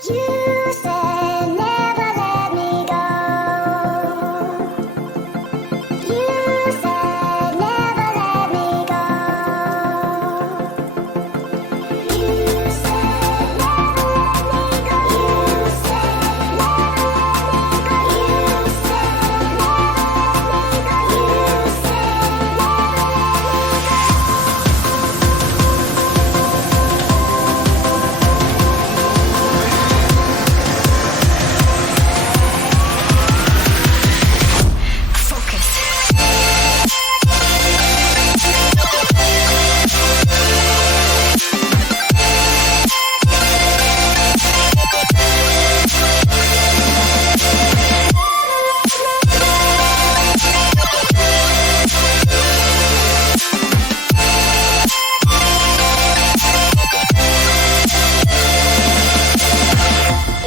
You said never let me go. You said never let me go. You said never let me go. You said never let me go. You said never let me go. You said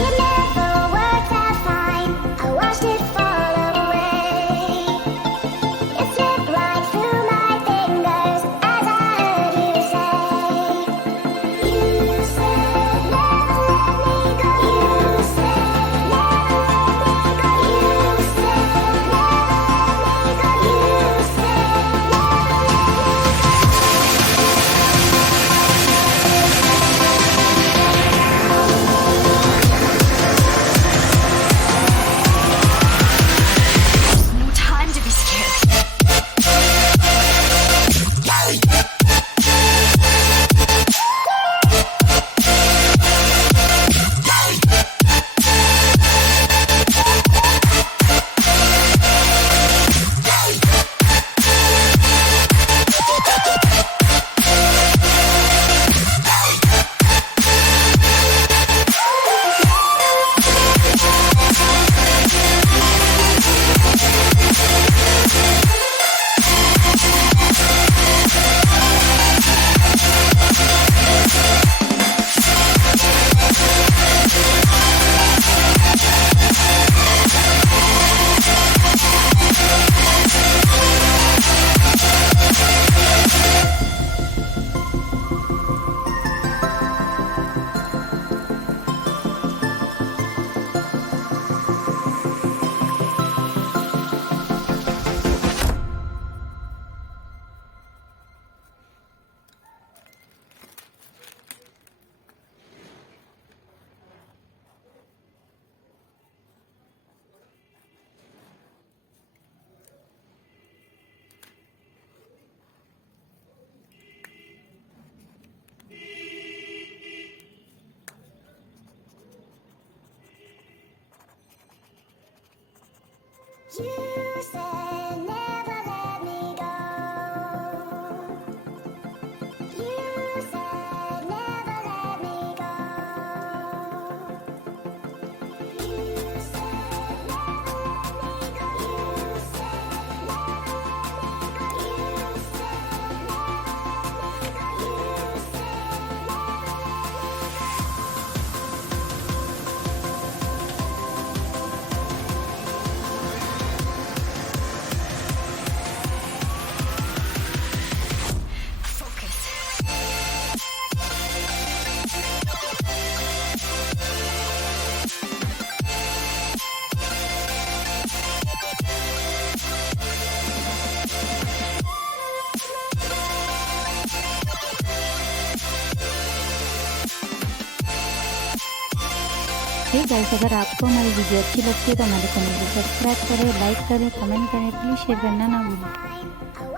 it never worked out fine. I watched it fall away. It slipped right through my fingers as I heard you say. You said never let me go. You said never let me go. You said never let me go. You said No time to be scared. you said never let me go. You said never let me go. You said never let me go. You said never let me go. You said never let me go. You said hey guys, अगर आपको हमारी video अच्छी लगती है तो हमारे channel को subscribe करें, लाइक करें, कमेंट करें, प्लीज़ शेयर करना ना भूलें। I